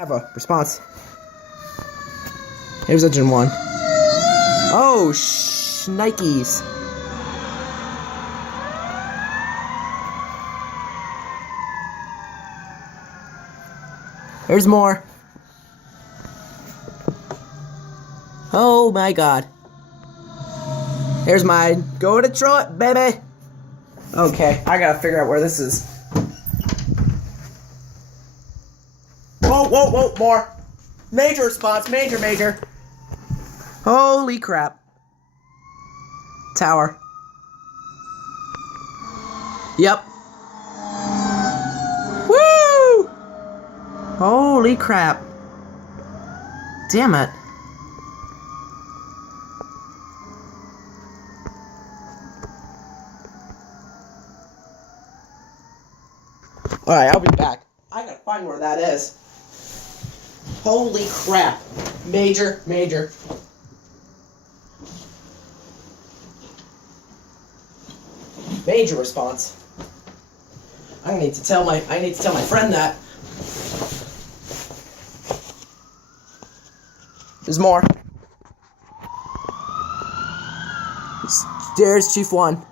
Have a response. Here's engine 1. Oh, Nikes. There's more. Oh my god. Here's mine. Go Detroit, baby. Okay, I gotta figure out where this is. Whoa, more. Major response, major. Holy crap. Tower. Yep. Woo! Holy crap. Damn it. Alright, I'll be back. I gotta find where that is. Holy crap. Major. Major response. I need to tell my friend that. There's more. There's Chief 1.